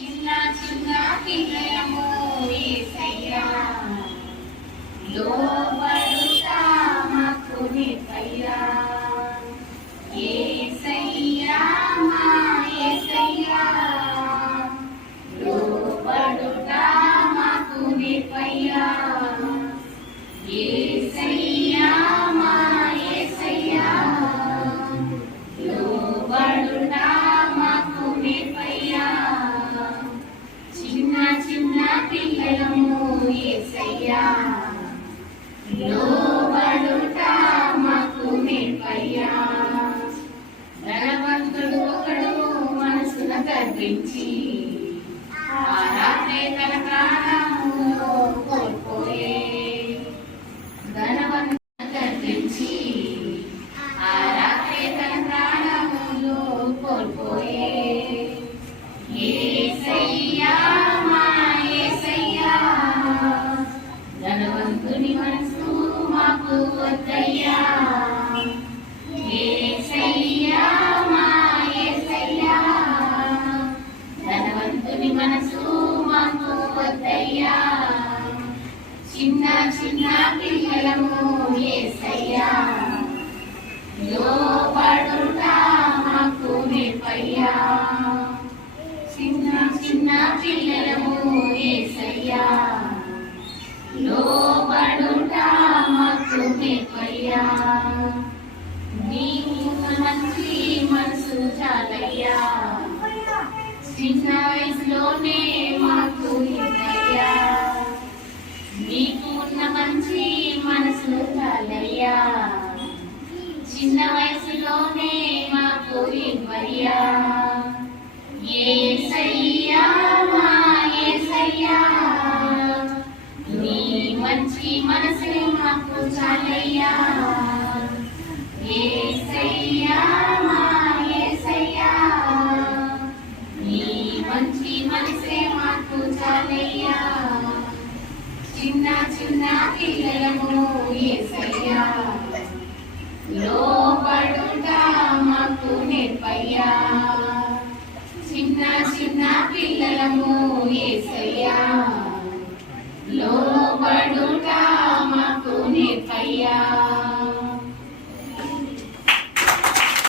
చిన్న చిన్న పిల్లలము యేసయ్యా లోబడుతా మాకు నేర్పయ్యా ధనవంతుడు ఒకడు మనసున గర్వించి ఆరాత్రే తన ప్రాణములో కోల్పోయే. ధనవంతుడు గర్వించి ఆరాత్రే తన ప్రాణములో కోల్పోయే. ధనవంతుని మనసు మాకు వద్దయ్యా యేసయ్యా మా యేసయ్యా ధనవంతుని మనసు మాకు వద్దయ్యా చిన్న చిన్న పిల్లలము ఏసయ్యా. లోబడుట మాకు నేర్పయ్యా. చిన్న చిన్న పిల్లలము యేసయ్యా లోబడుట మాకు నేర్పయ్యా నీవు మంచి మనసు చాలయ్యా. చిన్న వయసులోనే మాకు ఇద్దయ్యా నీకు ఉన్న మంచి మనసు చాలయ్యా. చిన్న వయసులోనే మాకు ఇవ్వయ్యా. మాకు చాలయ్యా ఏసయ్యా మా ఏసయ్యా. నీ మంచి మనసే మాకు చాలయ్యా. చిన్న చిన్న పిల్లలము ఏసయ్యా. లోబడుట మాకు నేర్పయ్యా. చిన్న చిన్న పిల్లలము ఏసయ్యా. లో Yeah.